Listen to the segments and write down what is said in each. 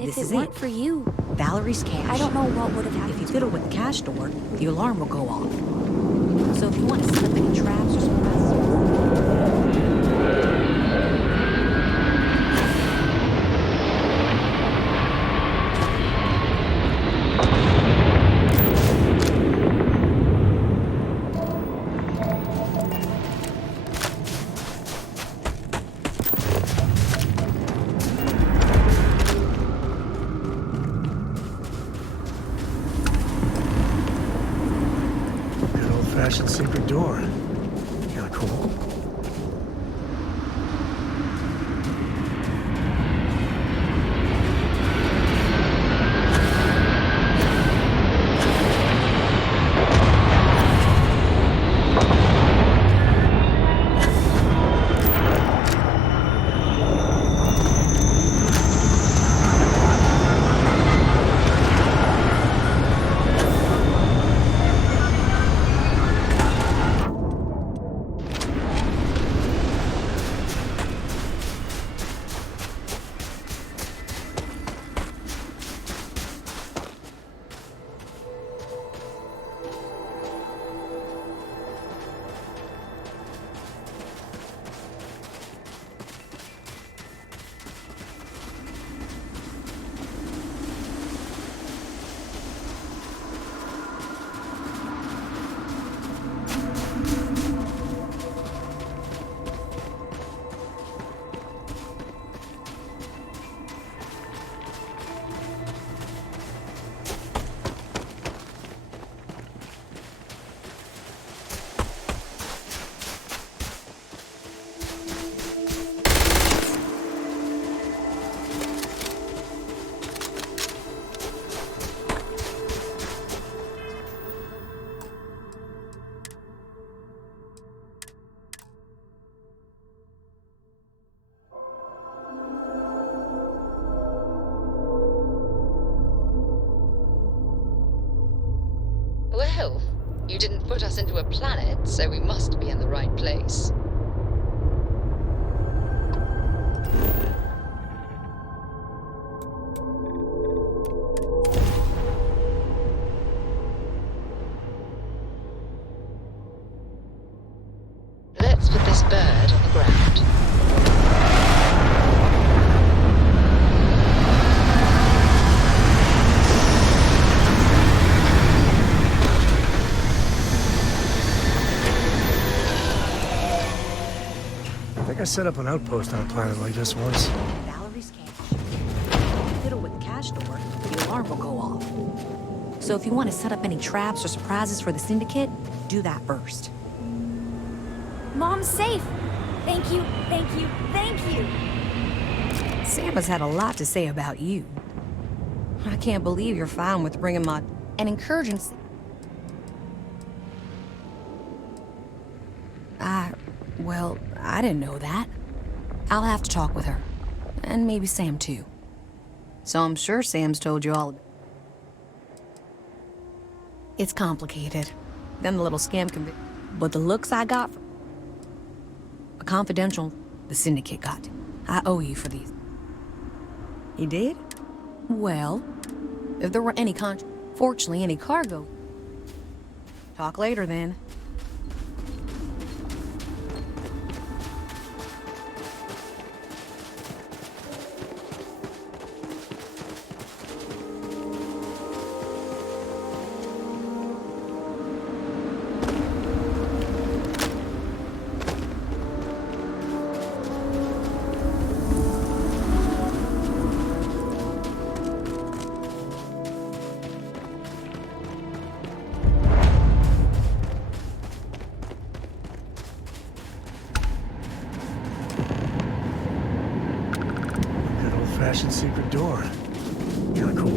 If This is it weren't it. for you, Valerie's cache. I don't know what would have happened. If you fiddle with the cache door, the alarm will go off. So if you want to set up any traps or secret door. Kinda cool. Well, you didn't put us into a planet, so we must be in the right place. Let's put this bird on the ground. I set up an outpost on a planet like this once. Valerie's cache. If you fiddle with the cache door, the alarm will go off. So if you want to set up any traps or surprises for the Syndicate, do that first. Mom's safe! Thank you, thank you, thank you! Sam has had a lot to say about you. I can't believe you're fine with bringing an incursion. Well, I didn't know that. I'll have to talk with her. And maybe Sam, too. So I'm sure Sam's told you all. It's complicated. Then the little scam can be. But the looks I got from a confidential the Syndicate got. I owe you for these. You did? Well, if there were any fortunately any cargo. Talk later then. Old-fashioned secret door. Kinda cool.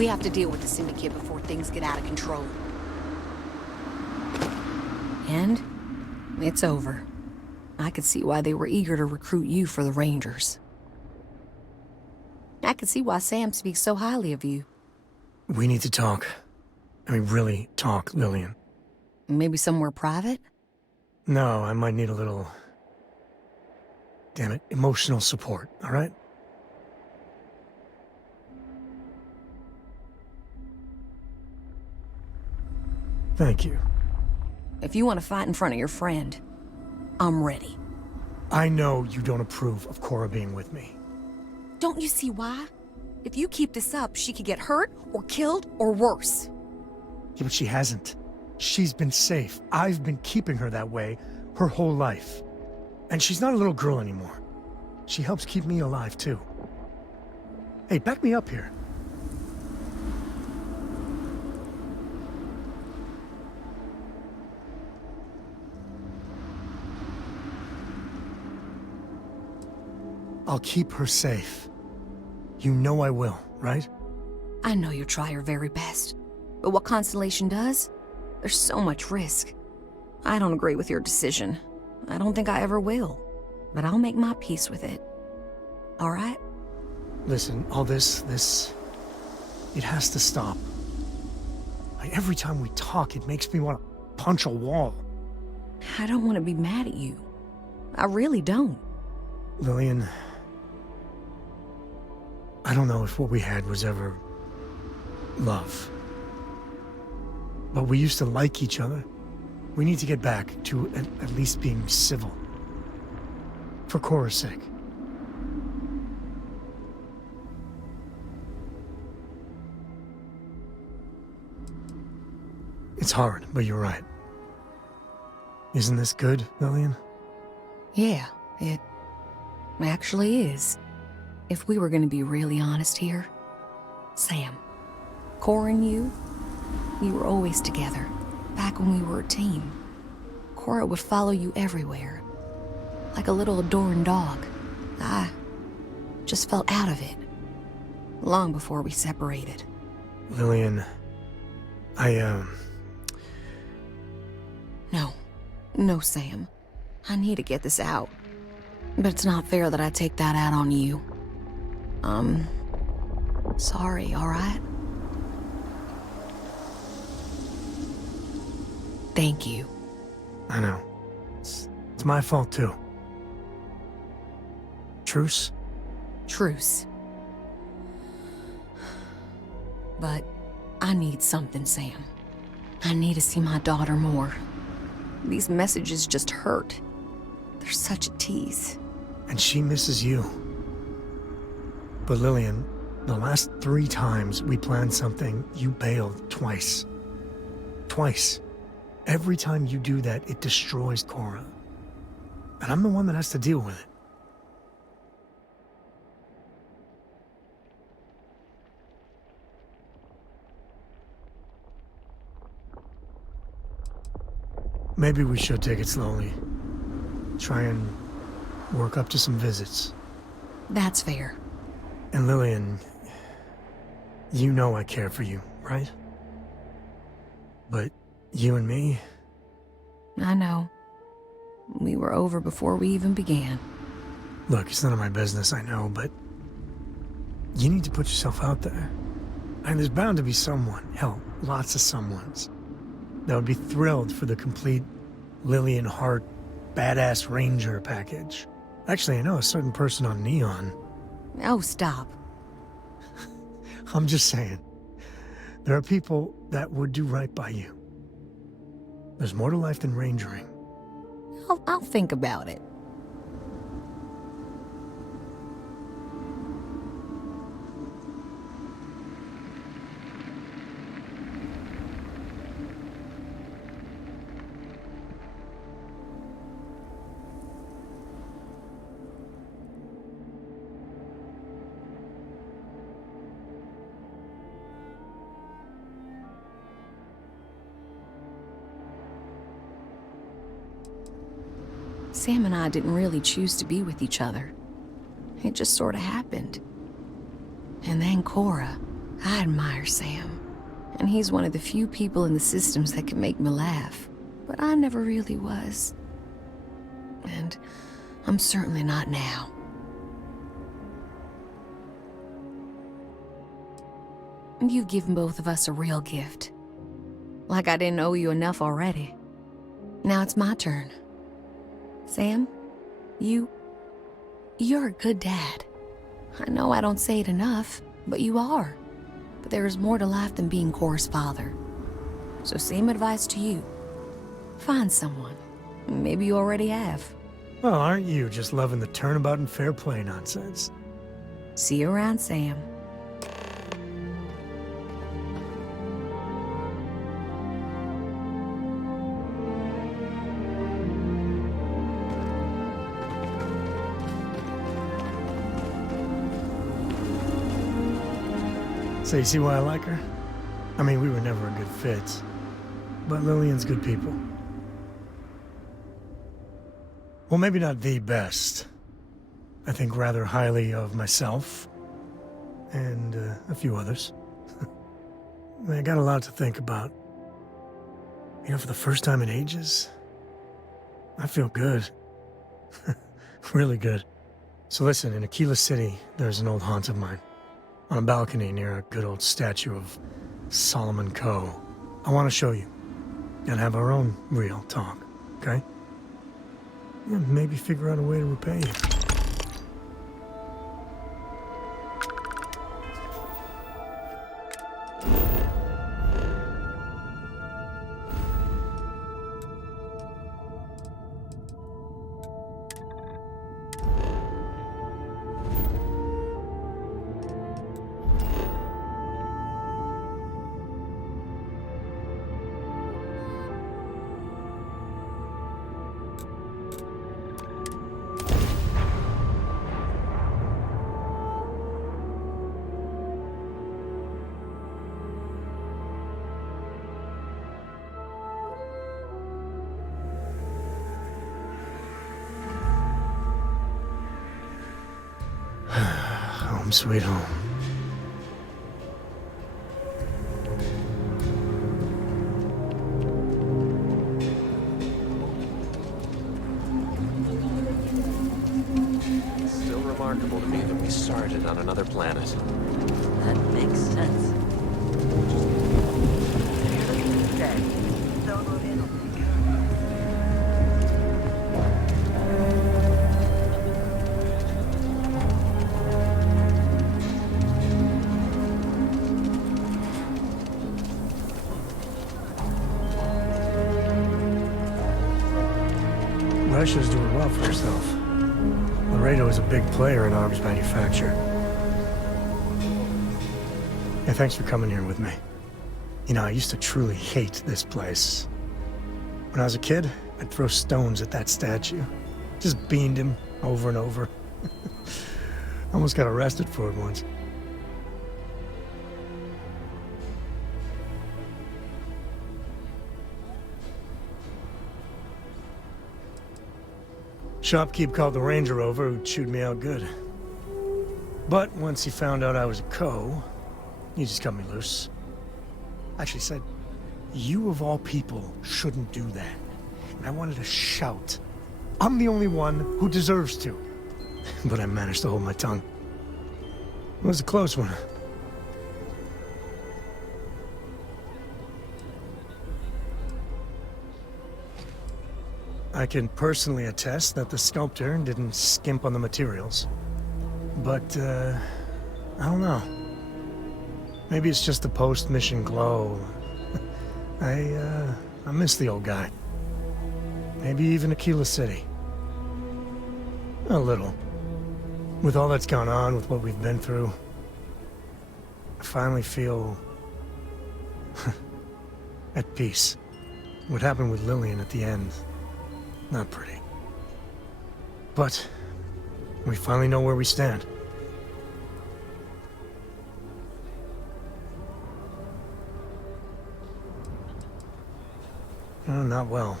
We have to deal with the Syndicate before things get out of control. And it's over. I could see why they were eager to recruit you for the Rangers. I could see why Sam speaks so highly of you. We need to talk. I mean, really talk, Lillian. Maybe somewhere private? No, I might need a little... damn it, emotional support, all right? Thank you. If you want to fight in front of your friend, I'm ready. I know you don't approve of Cora being with me. Don't you see why? If you keep this up, she could get hurt, or killed, or worse. Yeah, but she hasn't. She's been safe. I've been keeping her that way her whole life. And she's not a little girl anymore. She helps keep me alive, too. Hey, back me up here. I'll keep her safe. You know I will, right? I know you'll try your very best. But what Constellation does, there's so much risk. I don't agree with your decision. I don't think I ever will. But I'll make my peace with it. All right? Listen, all this, it has to stop. Like, every time we talk, it makes me want to punch a wall. I don't want to be mad at you. I really don't. Lillian, I don't know if what we had was ever love. But we used to like each other. We need to get back to at least being civil. For Cora's sake. It's hard, but you're right. Isn't this good, Lillian? Yeah, it actually is. If we were going to be really honest here, Sam, Cora and you, we were always together, back when we were a team. Cora would follow you everywhere, like a little adoring dog. I just felt out of it, long before we separated. Lillian, No, Sam. I need to get this out. But it's not fair that I take that out on you. Sorry, all right? Thank you. I know. It's my fault, too. Truce? Truce. But I need something, Sam. I need to see my daughter more. These messages just hurt. They're such a tease. And she misses you. But Lillian, the last 3 times we planned something, you bailed twice. Twice. Every time you do that, it destroys Cora. And I'm the one that has to deal with it. Maybe we should take it slowly. Try and work up to some visits. That's fair. And Lillian, you know I care for you, right? But you and me? I know. We were over before we even began. Look, it's none of my business, I know, but you need to put yourself out there. And there's bound to be someone, hell, lots of someones, that would be thrilled for the complete Lillian Hart badass ranger package. Actually, I know a certain person on Neon. Oh, stop. I'm just saying. There are people that would do right by you. There's more to life than rangering. I'll think about it. Sam and I didn't really choose to be with each other. It just sort of happened. And then Cora, I admire Sam, and he's one of the few people in the systems that can make me laugh, but I never really was. And I'm certainly not now. You've given both of us a real gift. Like I didn't owe you enough already. Now it's my turn. Sam, you're a good dad. I know I don't say it enough, but you are. But there is more to life than being Cora's father. So same advice to you. Find someone. Maybe you already have. Well, aren't you just loving the turnabout and fair play nonsense? See you around, Sam. So you see why I like her? I mean, we were never a good fit, but Lillian's good people. Well, maybe not the best. I think rather highly of myself and a few others. I got a lot to think about. You know, for the first time in ages, I feel good. Really good. So listen, in Aquila City, there's an old haunt of mine. On a balcony near a good old statue of Solomon Coe. I want to show you. And have our own real talk, okay? Yeah, maybe figure out a way to repay you. Home sweet home. It's still remarkable to me that we started on another planet. That makes sense. Russia's doing well for herself. Laredo is a big player in arms manufacture. Yeah, thanks for coming here with me. You know, I used to truly hate this place. When I was a kid, I'd throw stones at that statue. Just beamed him over and over. Almost got arrested for it once. Shopkeep called the ranger over, who chewed me out good. But once he found out I was a Coe, he just cut me loose. Actually said, you of all people shouldn't do that. And I wanted to shout, I'm the only one who deserves to. But I managed to hold my tongue. It was a close one. I can personally attest that the sculptor didn't skimp on the materials. But, I don't know. Maybe it's just the post-mission glow. I miss the old guy. Maybe even Aquila City. A little. With all that's gone on, with what we've been through, I finally feel at peace. What happened with Lillian at the end, not pretty. But we finally know where we stand. Not well.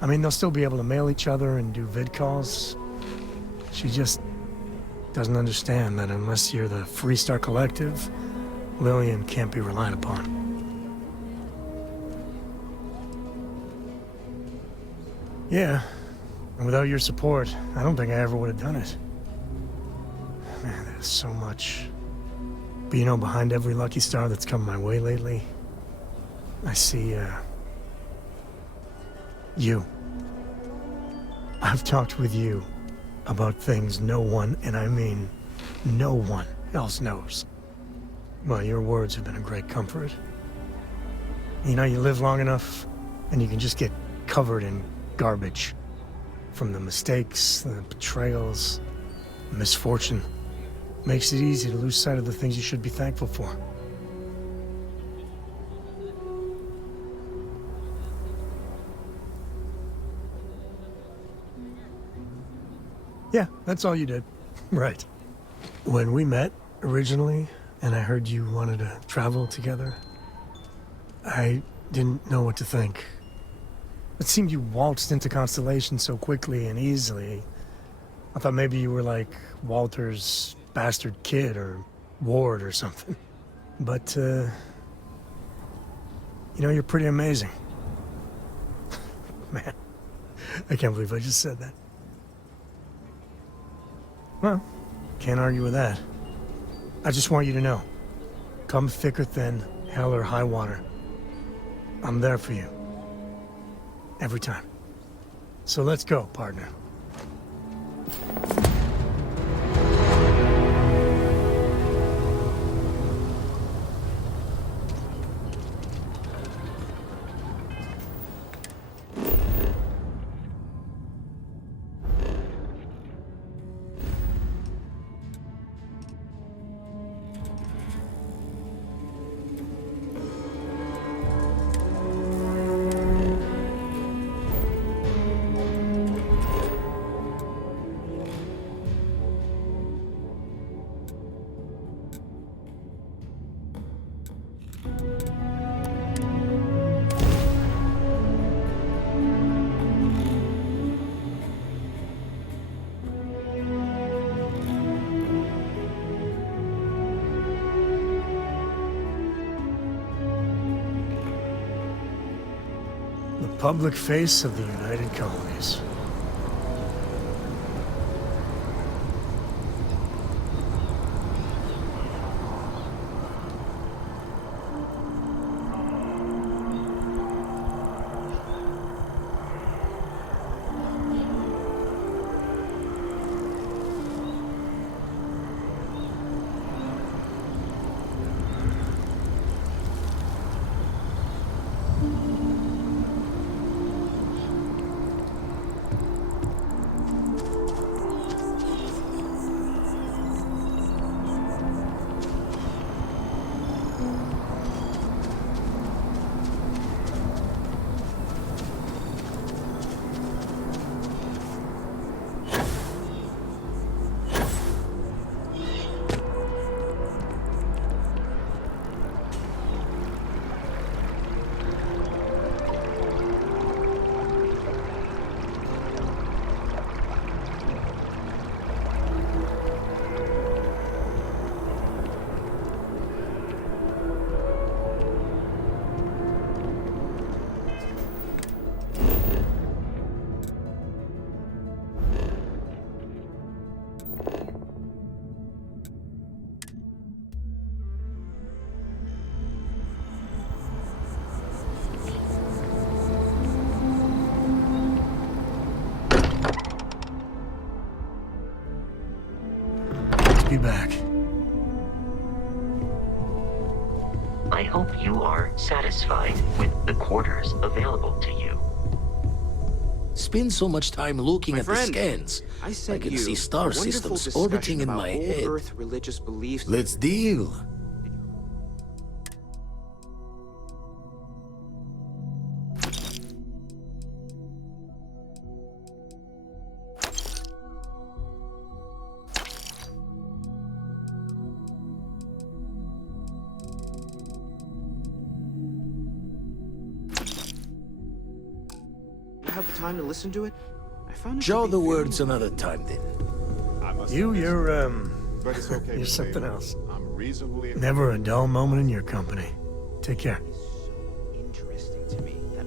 I mean, they'll still be able to mail each other and do vid calls. She just doesn't understand that unless you're the Freestar Collective, Lillian can't be relied upon. Yeah, and without your support, I don't think I ever would have done it. Man, there's so much. But you know, behind every lucky star that's come my way lately, I see, you. I've talked with you about things no one, and I mean no one, else knows. Well, your words have been a great comfort. You know, you live long enough, and you can just get covered in garbage. From the mistakes, the betrayals, misfortune. Makes it easy to lose sight of the things you should be thankful for. Yeah, that's all you did. Right. When we met originally, and I heard you wanted to travel together, I didn't know what to think. It seemed you waltzed into Constellation so quickly and easily. I thought maybe you were like Walter's bastard kid or ward or something. But, you know, you're pretty amazing. Man, I can't believe I just said that. Well, can't argue with that. I just want you to know, come thick or thin, hell or high water, I'm there for you. Every time. So let's go, partner. The public face of the United Colonies. Be back. I hope you are satisfied with the quarters available to you. Spend so much time looking at the scans. I sent can you see star a wonderful systems discussion orbiting in about my old head. Earth religious beliefs. Let's deal. Have the time to listen to it? I found it to Show be the very words another time then. You're But it's okay. you're something else. I'm Reasonably. Never a dull moment in your company. Take care. Interesting to me. That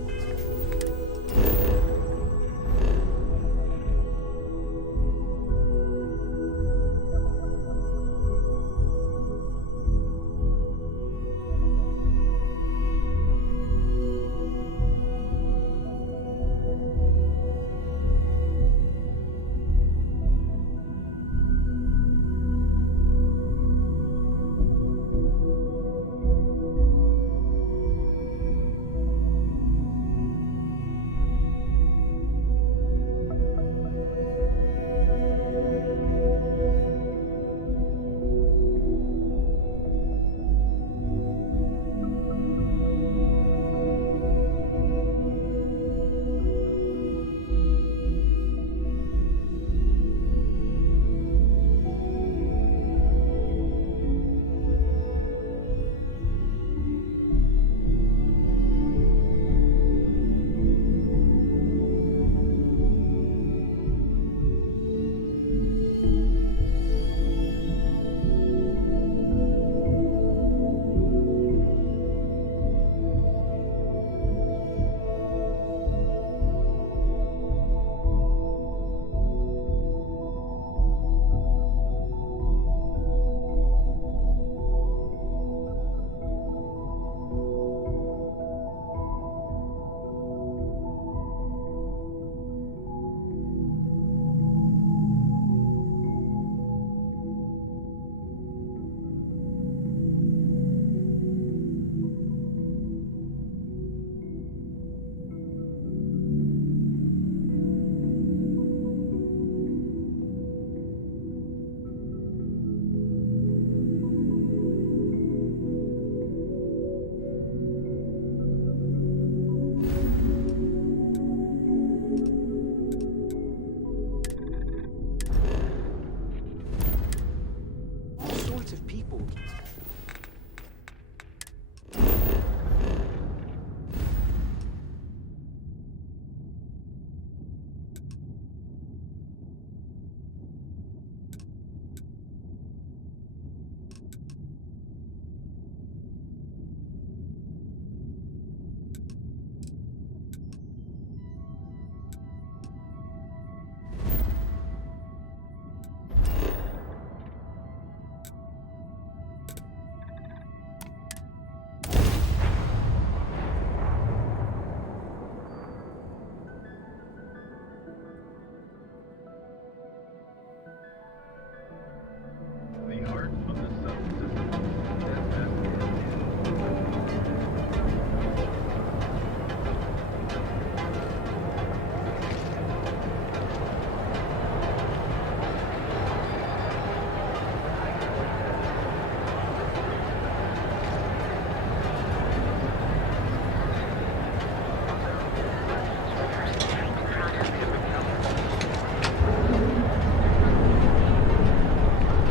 all sorts of people.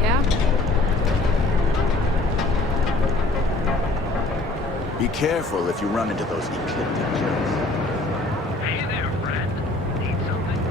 Yeah? Be careful if you run into those ecliptic jokes. Hey there, friend. Need something?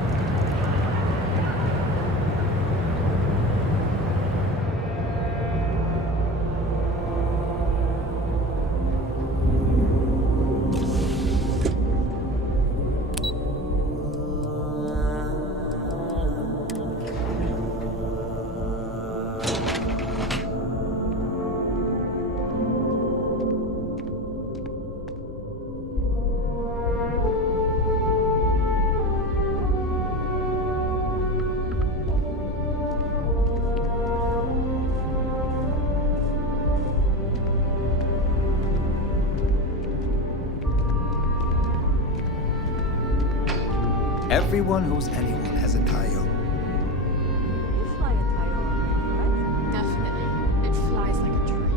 Everyone who's anyone has a Tayo. You fly a Tayo already, right? Definitely. It flies like a tree.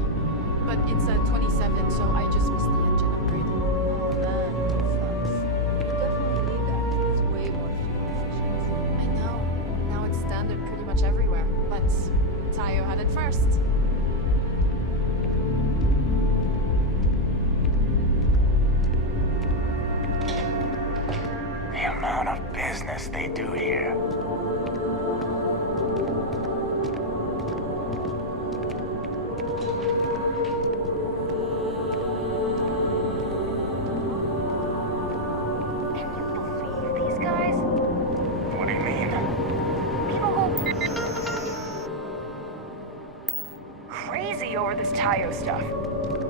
But it's a 27, so I just missed the engine upgrade. Oh man, that sucks. You definitely need that. It's way more fuel efficient. I know. Now it's standard pretty much everywhere. But Tayo had it first. The amount of business they do here. this Tayo stuff.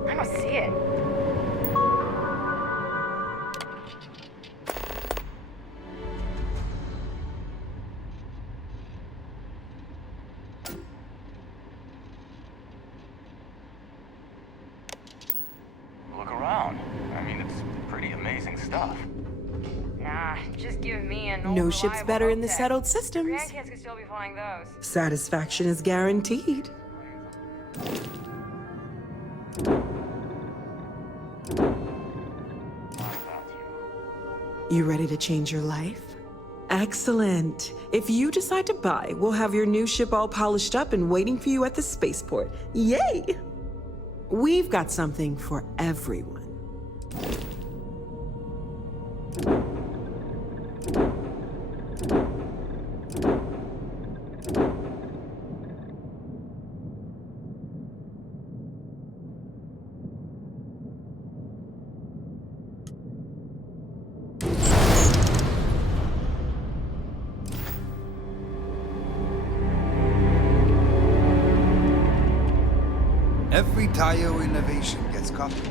I must see it. Look around. I mean, it's pretty amazing stuff. Nah, just give me a No ship's better in the settled systems. Grandkids could still be flying those. Satisfaction is guaranteed. You ready to change your life? Excellent. If you decide to buy, we'll have your new ship all polished up and waiting for you at the spaceport. Yay! We've got something for everyone. Every Tayo innovation gets copied.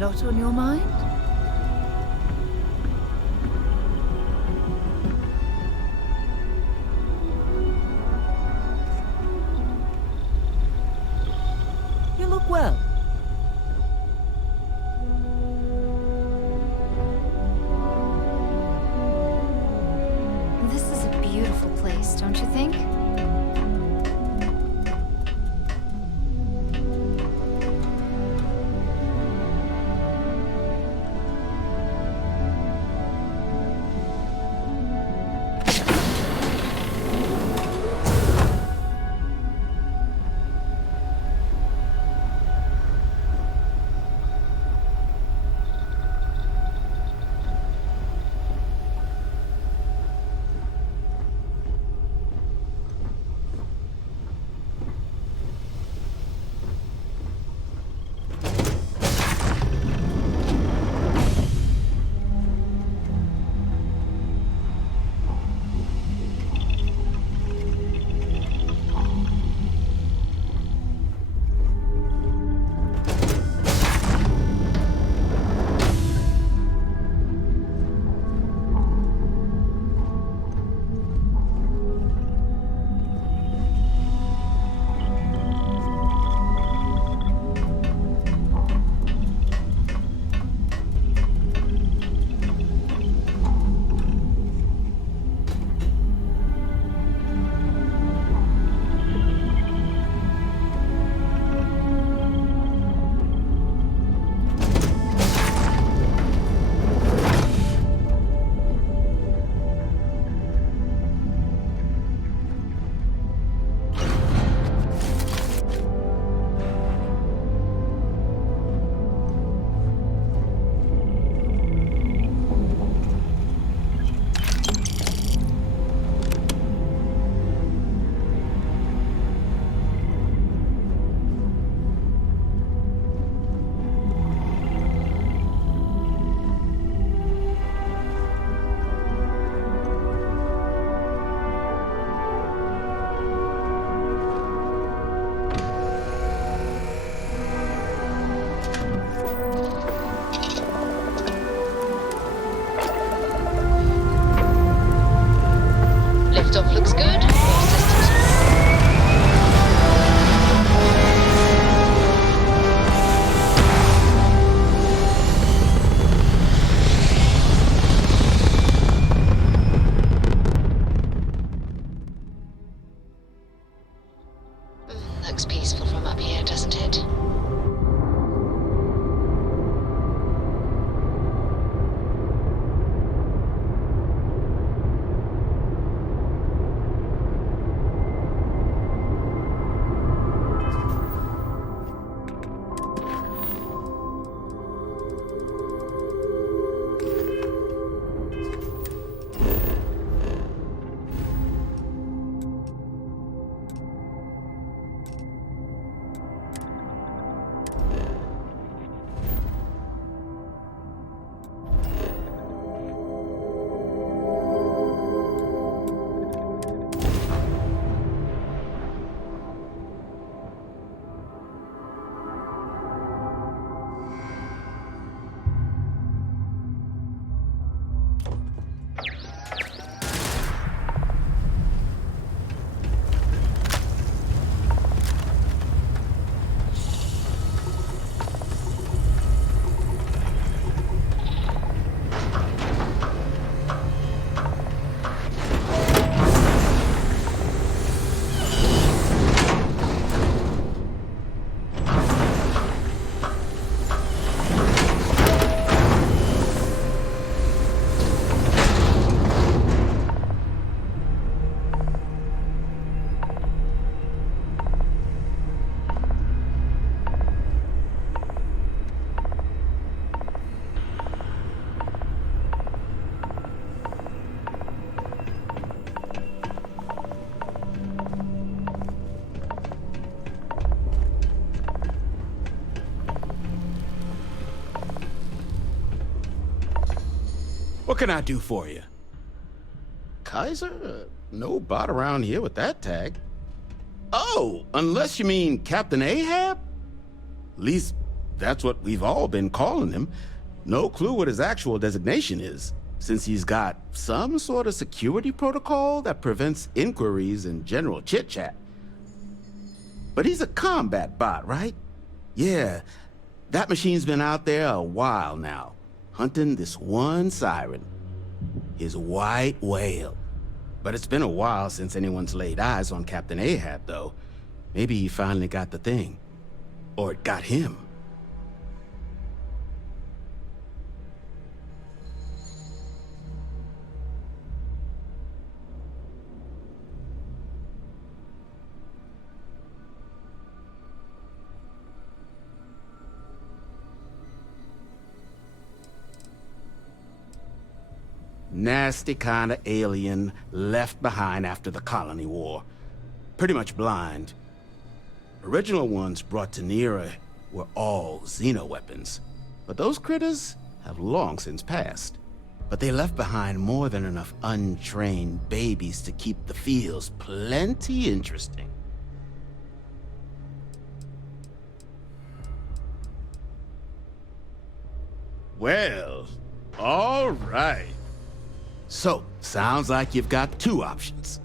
Lot on your mind? You look well. This is a beautiful place, don't you think? What can I do for you? Kaiser? No bot around here with that tag. Oh, unless you mean Captain Ahab? At least, that's what we've all been calling him. No clue what his actual designation is, since he's got some sort of security protocol that prevents inquiries and general chit-chat. But he's a combat bot, right? Yeah, that machine's been out there a while now, hunting this one siren, his white whale. But it's been a while since anyone's laid eyes on Captain Ahab, though. Maybe he finally got the thing. Or it got him. Nasty kind of alien left behind after the colony war. Pretty much blind. Original ones brought to Nera were all xeno-weapons, but those critters have long since passed. But they left behind more than enough untrained babies to keep the fields plenty interesting. Well, all right. So, sounds like you've got two options.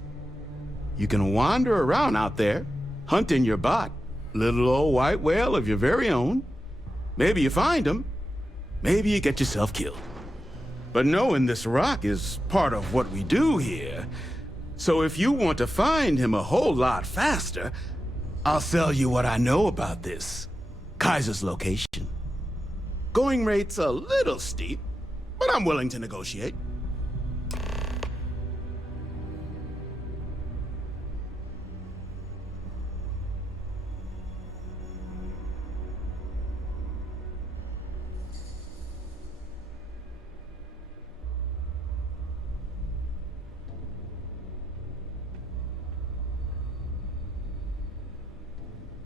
You can wander around out there, hunting your bot, little old white whale of your very own. Maybe you find him, maybe you get yourself killed. But knowing this rock is part of what we do here, so if you want to find him a whole lot faster, I'll sell you what I know about this. Kaiser's location. Going rate's a little steep, but I'm willing to negotiate.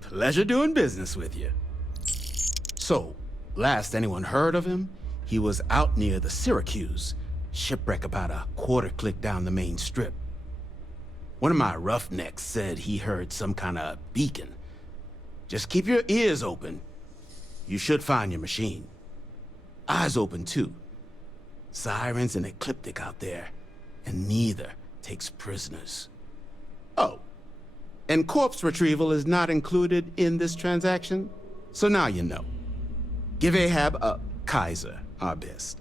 Pleasure doing business with you. So, last anyone heard of him, he was out near the Syracuse, shipwreck about a quarter click down the main strip. One of my roughnecks said he heard some kind of beacon. Just keep your ears open. You should find your machine. Eyes open too. Sirens and ecliptic out there, and neither takes prisoners. Oh. And corpse retrieval is not included in this transaction, so now you know. Give Ahab Kaiser our best.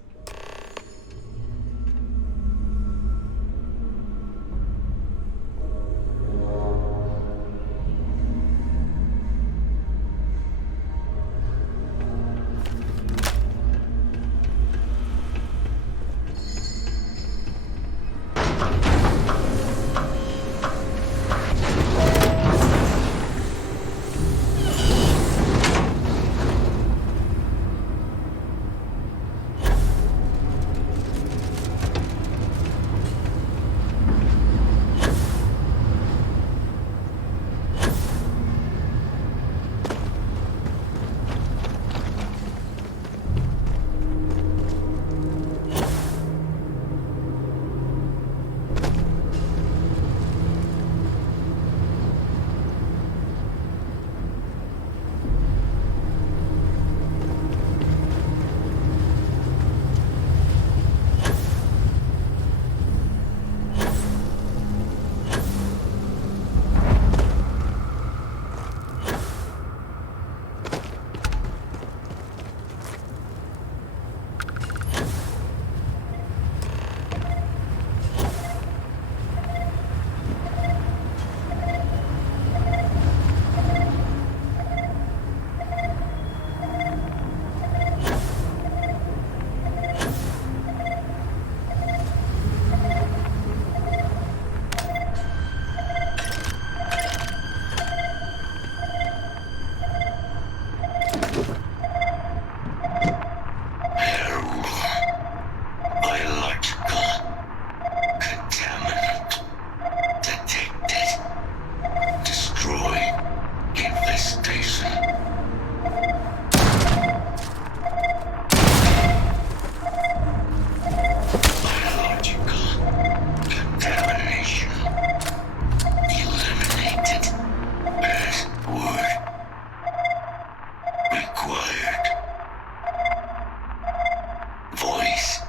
Voice.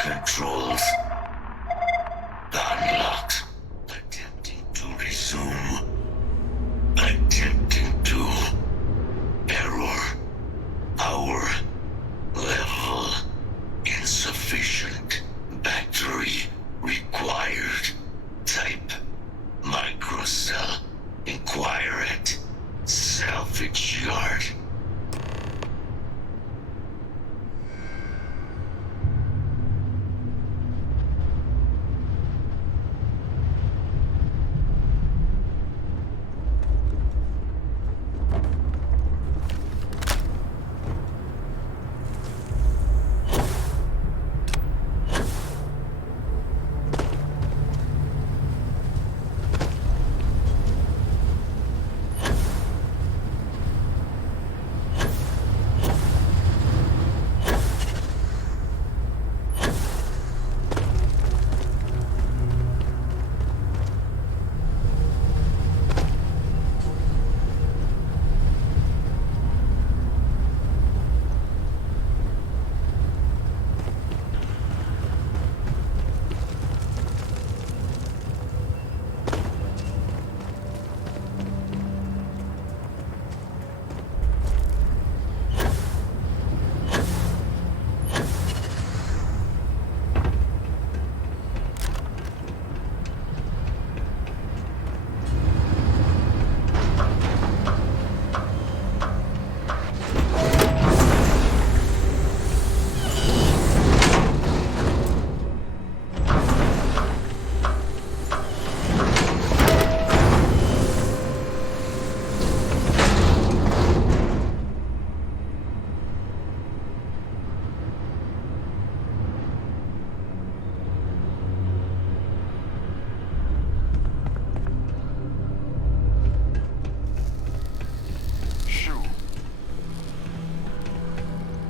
Controls. Unlocked. Attempting to resume. Attempting to. Error. Power. Level. Insufficient. Battery. Required. Type. Microcell. Inquire at. Salvage yard.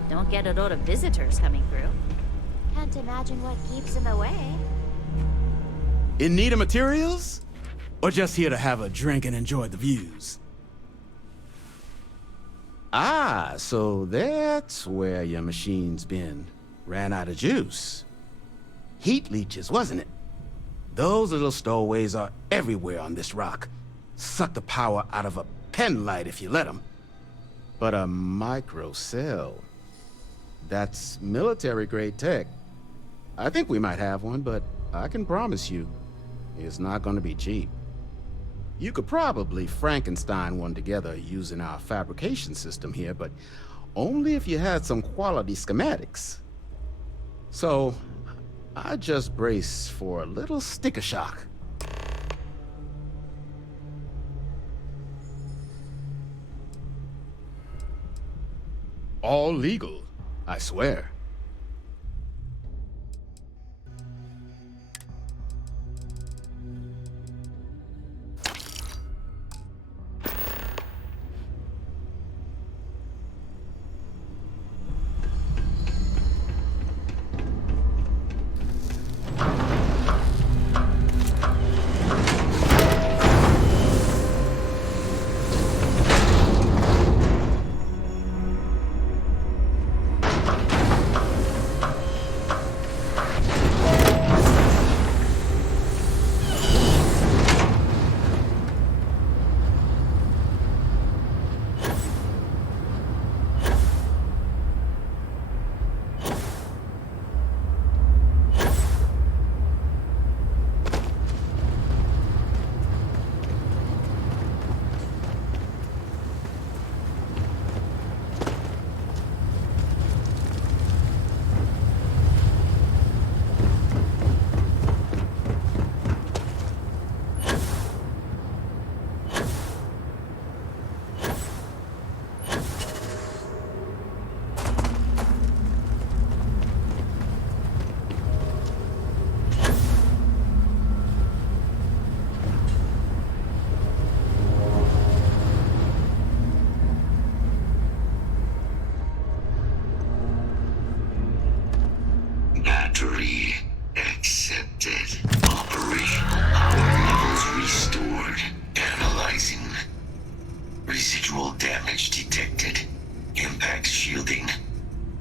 Don't get a lot of visitors coming through. Can't imagine what keeps them away. In need of materials? Or just here to have a drink and enjoy the views? Ah, so that's where your machine's been. Ran out of juice. Heat leeches, wasn't it? Those little stowaways are everywhere on this rock. Suck the power out of a pen light if you let them. But a microcell. That's military-grade tech. I think we might have one, but I can promise you, it's not gonna be cheap. You could probably Frankenstein one together using our fabrication system here, but only if you had some quality schematics. So, I just brace for a little sticker shock. All legal, I swear.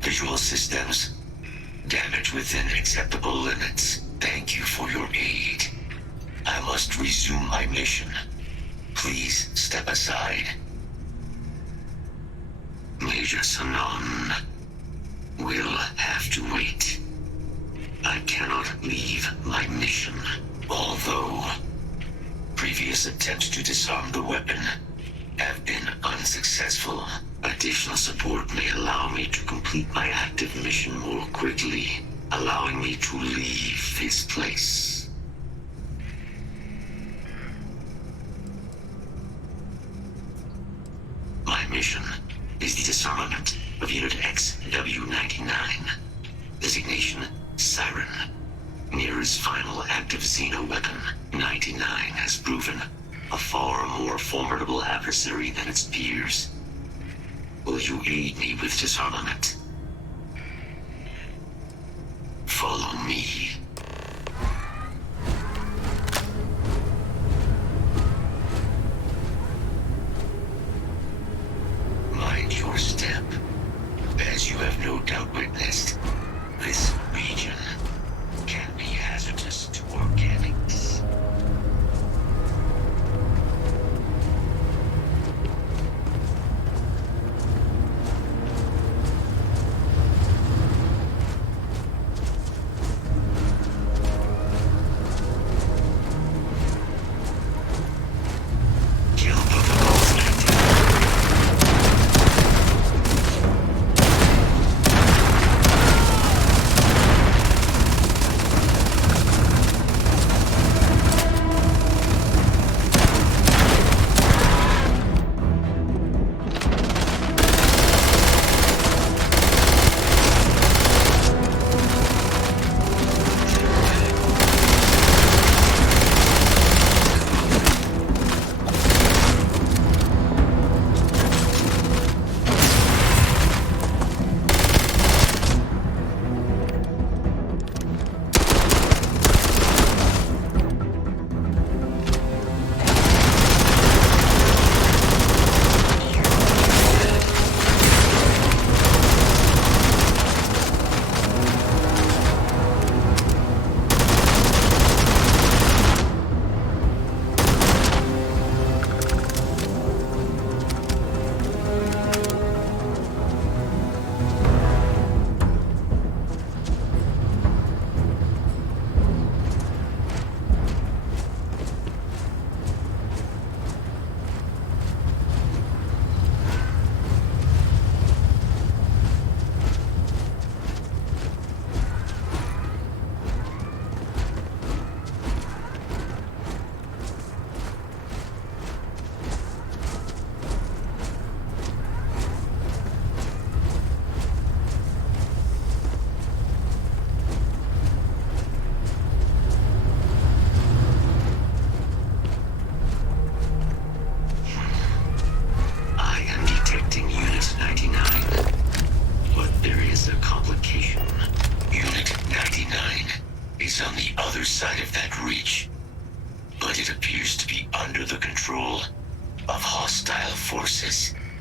Visual systems. Damage within acceptable limits. Thank you for your aid. I must resume my mission. Please step aside. Major Sanon will have to wait. I cannot leave my mission, although previous attempts to disarm the weapon have been unsuccessful. Additional support may allow me to complete my active mission more quickly, allowing me to leave this place. My mission is the disarmament of Unit XW-99. Designation, Siren. Nearest final active Xeno weapon, 99 has proven a far more formidable adversary than its peers. Will you aid me with disarmament? Follow me. Mind your step. As you have no doubt witnessed, this region can be hazardous to organics.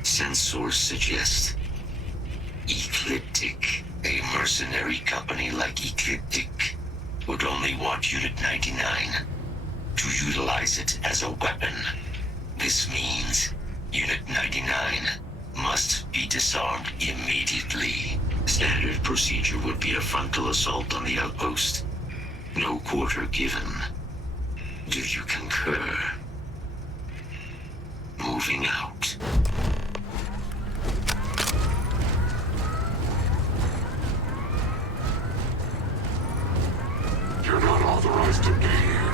Sensors suggest Ecliptic, a mercenary company like Ecliptic, would only want Unit 99 to utilize it as a weapon. This means Unit 99 must be disarmed immediately. Standard procedure would be a frontal assault on the outpost. No quarter given. Do you concur? Moving out. You're not authorized to be here.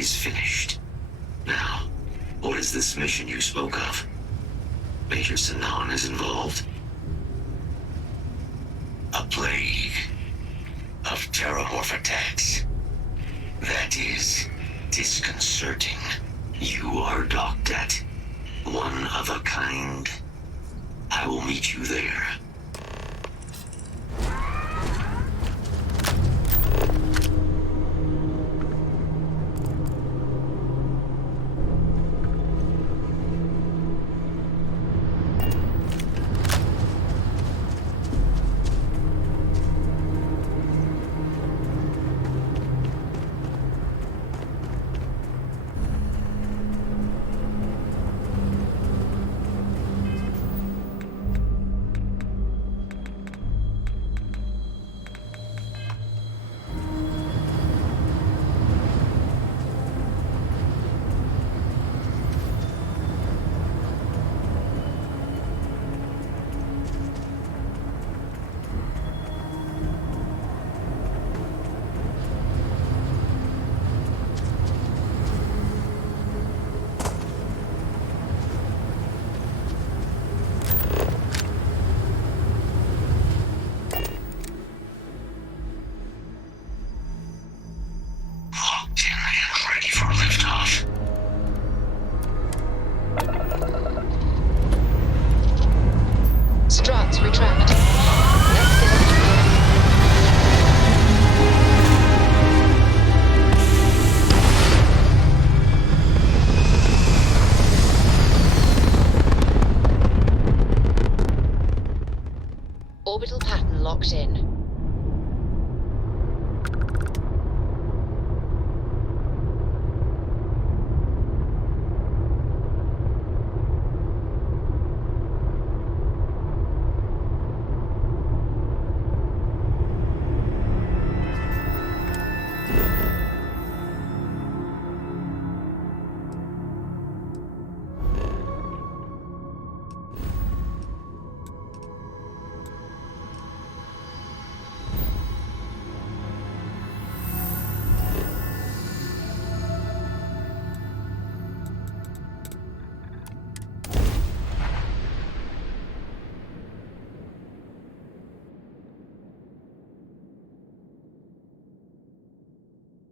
is finished. Now, what is this mission you spoke of? Major Sinan is involved? A plague of terramorph attacks. That is disconcerting. You are docked at one of a kind. I will meet you there. Struts retract. Let's get up to orbital pattern locked in.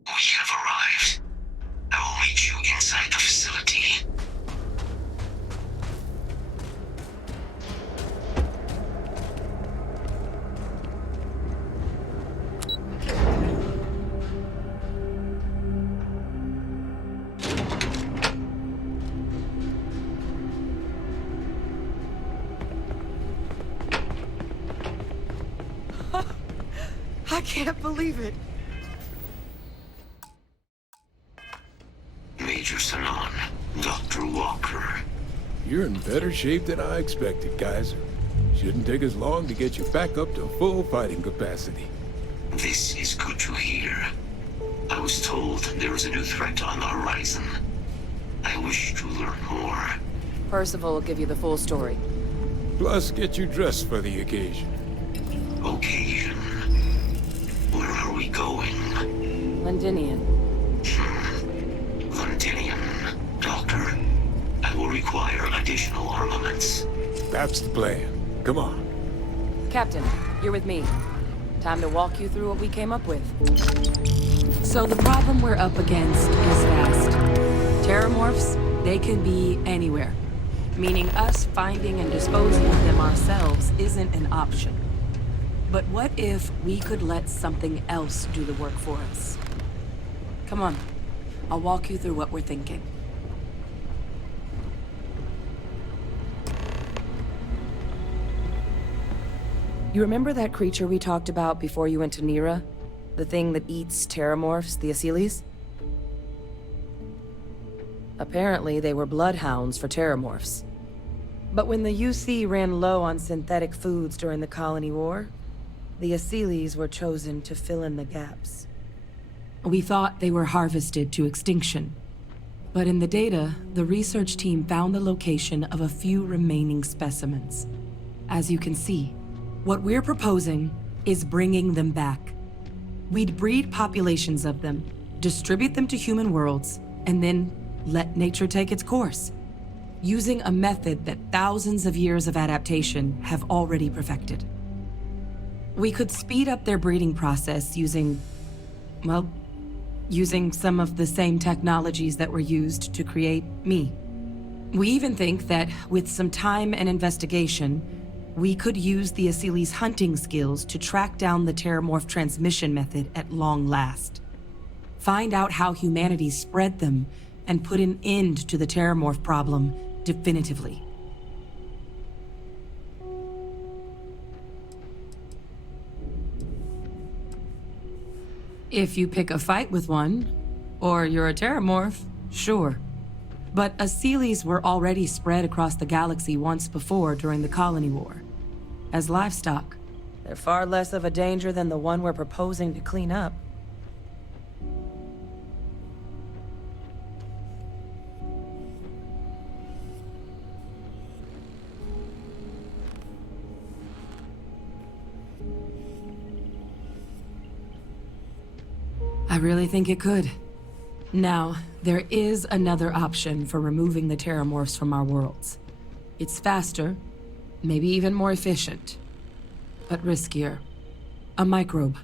We have arrived. I will meet you inside the facility. I can't believe it. Major Sinan, Dr. Walker. You're in better shape than I expected, Kaiser. Shouldn't take us long to get you back up to full fighting capacity. This is good to hear. I was told there is a new threat on the horizon. I wish to learn more. Percival will give you the full story. Plus, get you dressed for the occasion. Occasion? Where are we going? Londinian. Londinian. Doctor, I will require additional armaments. That's the plan. Come on. Captain, you're with me. Time to walk you through what we came up with. So the problem we're up against is vast. Terramorphs, they can be anywhere. Meaning us finding and disposing of them ourselves isn't an option. But what if we could let something else do the work for us? Come on. I'll walk you through what we're thinking. You remember that creature we talked about before you went to Nira? The thing that eats terramorphs, the Asylees? Apparently, they were bloodhounds for terramorphs. But when the UC ran low on synthetic foods during the Colony War, the Asylees were chosen to fill in the gaps. We thought they were harvested to extinction. But in the data, the research team found the location of a few remaining specimens. As you can see, what we're proposing is bringing them back. We'd breed populations of them, distribute them to human worlds, and then let nature take its course, using a method that thousands of years of adaptation have already perfected. We could speed up their breeding process using some of the same technologies that were used to create me. We even think that with some time and investigation, we could use the Asili's hunting skills to track down the Terramorph transmission method at long last. Find out how humanity spread them and put an end to the Terramorph problem definitively. If you pick a fight with one, or you're a Terramorph, sure. But Asilis were already spread across the galaxy once before during the Colony War. As livestock, they're far less of a danger than the one we're proposing to clean up. I really think it could. Now, there is another option for removing the Terramorphs from our worlds. It's faster, maybe even more efficient, but riskier. A microbe.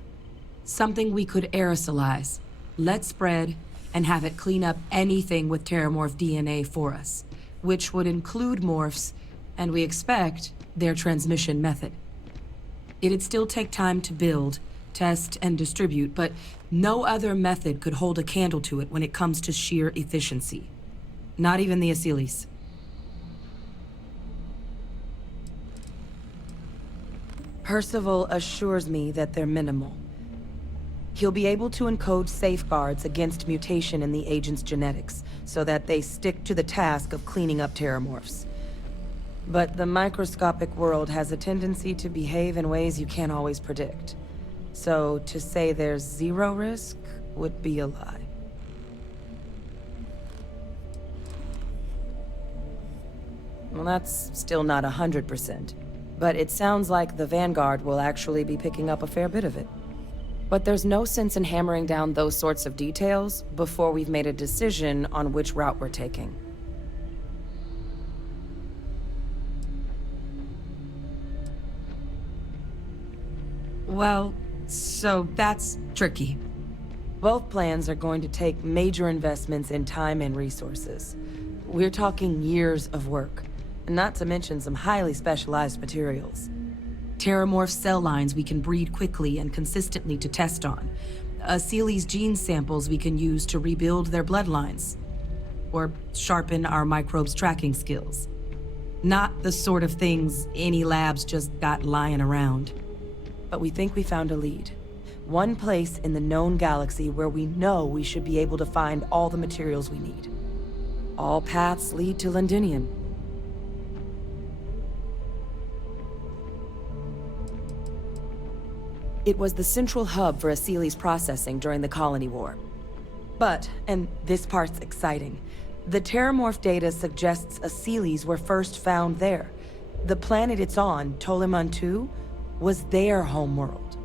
Something we could aerosolize, let spread, and have it clean up anything with Terramorph DNA for us, which would include morphs, and we expect their transmission method. It'd still take time to build, test, and distribute, but no other method could hold a candle to it when it comes to sheer efficiency. Not even the Asilis. Percival assures me that they're minimal. He'll be able to encode safeguards against mutation in the agent's genetics, so that they stick to the task of cleaning up Terramorphs. But the microscopic world has a tendency to behave in ways you can't always predict. So to say there's zero risk would be a lie. Well, that's still not 100%. But it sounds like the Vanguard will actually be picking up a fair bit of it. But there's no sense in hammering down those sorts of details before we've made a decision on which route we're taking. Well, so that's tricky. Both plans are going to take major investments in time and resources. We're talking years of work, not to mention some highly specialized materials. Terramorph cell lines we can breed quickly and consistently to test on. Asili's gene samples we can use to rebuild their bloodlines. Or sharpen our microbes' tracking skills. Not the sort of things any labs just got lying around. But we think we found a lead. One place in the known galaxy where we know we should be able to find all the materials we need. All paths lead to Londinium. It was the central hub for Asili's processing during the Colony War. But, and this part's exciting, the Terramorph data suggests Asilis were first found there. The planet it's on, Toliman II, was their homeworld.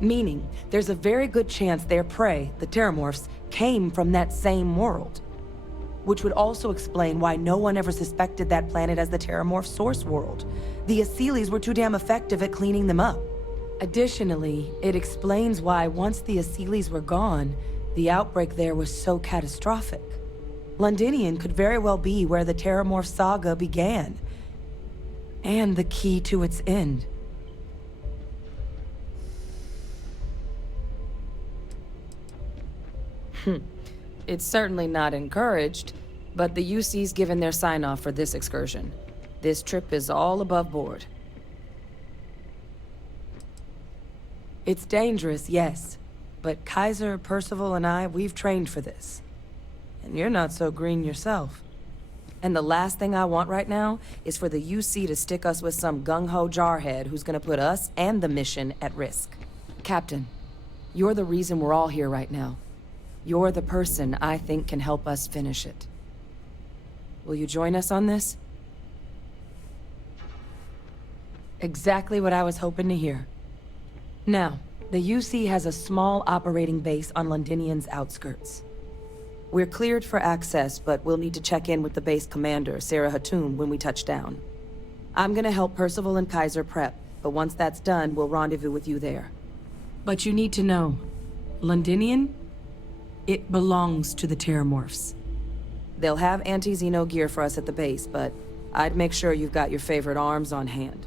Meaning, there's a very good chance their prey, the Terramorphs, came from that same world. Which would also explain why no one ever suspected that planet as the Terramorph source world. The Asilis were too damn effective at cleaning them up. Additionally, it explains why once the Asilis were gone, the outbreak there was so catastrophic. Londinium could very well be where the Terramorph saga began. And the key to its end. It's certainly not encouraged, but the UC's given their sign-off for this excursion. This trip is all above board. It's dangerous, yes, but Kaiser, Percival, and I, we've trained for this. And you're not so green yourself. And the last thing I want right now is for the UC to stick us with some gung-ho jarhead who's gonna put us and the mission at risk. Captain, you're the reason we're all here right now. You're the person I think can help us finish it. Will you join us on this? Exactly what I was hoping to hear. Now, The UC has a small operating base on Londinian's outskirts. We're cleared for access, but we'll need to check in with the base commander, Sarah Hatoum, when we touch down. I'm gonna help Percival and Kaiser prep, but once that's done, we'll rendezvous with you there. But you need to know, Londinian, it belongs to the Terramorphs. They'll have anti-Xeno gear for us at the base, but I'd make sure you've got your favorite arms on hand.